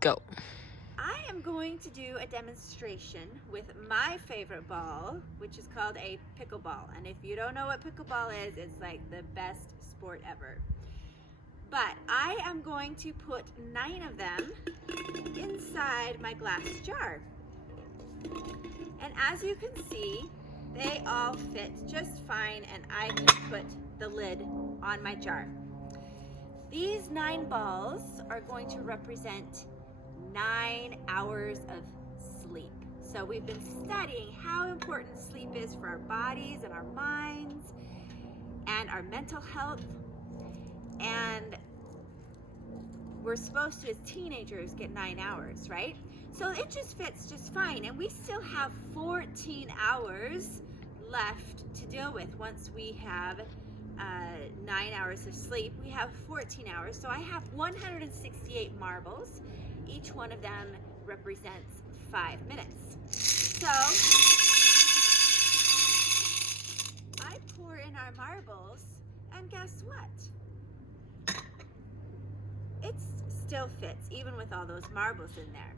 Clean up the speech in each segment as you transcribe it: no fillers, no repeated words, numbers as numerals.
Go. I am going to do a demonstration with my favorite ball, which is called a pickleball. And if you don't know what pickleball is, it's like the best sport ever. But I am going to put 9 of them inside my glass jar. And as you can see, they all fit just fine, and I can put the lid on my jar. These 9 balls are going to represent 9 hours of sleep. So we've been studying how important sleep is for our bodies and our minds and our mental health. And we're supposed to, as teenagers, get 9 hours, right? So it just fits just fine. And we still have 14 hours left to deal with. Once we have 9 hours of sleep, we have 14 hours. So I have 168 marbles. Each one of them represents 5 minutes. So I pour in our marbles, and guess what? It still fits, even with all those marbles in there.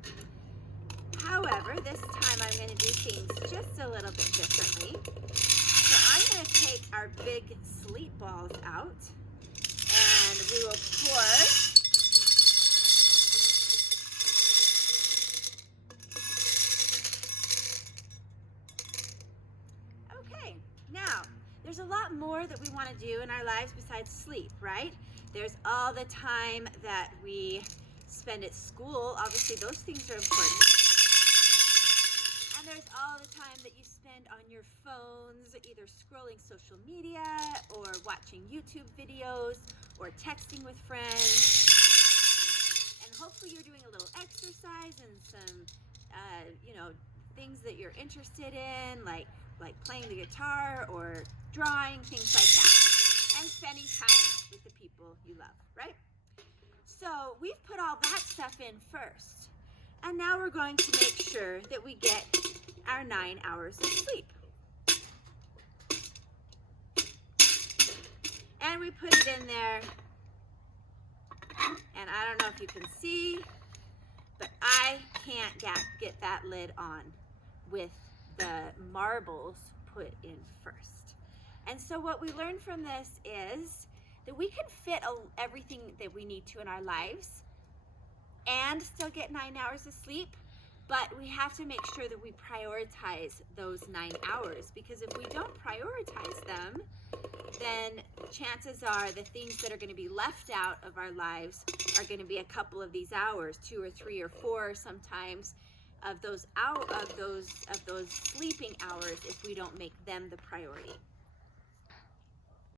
However, this time I'm going to do things just a little bit differently. So I'm going to take our big sleep balls out, and we will pour Now, there's a lot more that we want to do in our lives besides sleep, right? There's all the time that we spend at school. Obviously, those things are important. And there's all the time that you spend on your phones, either scrolling social media or watching YouTube videos or texting with friends. And hopefully you're doing a little exercise and some, things that you're interested in, like playing the guitar or drawing, things like that, and spending time with the people you love, right? So we've put all that stuff in first, and now we're going to make sure that we get our 9 hours of sleep. And we put it in there, and I don't know if you can see, but I can't get that lid on with the marbles put in first. And so what we learned from this is that we can fit everything that we need to in our lives and still get 9 hours of sleep, but we have to make sure that we prioritize those 9 hours, because if we don't prioritize them, then chances are the things that are going to be left out of our lives are going to be a couple of these hours, 2 or 3 or 4 sometimes, of those sleeping hours, if we don't make them the priority.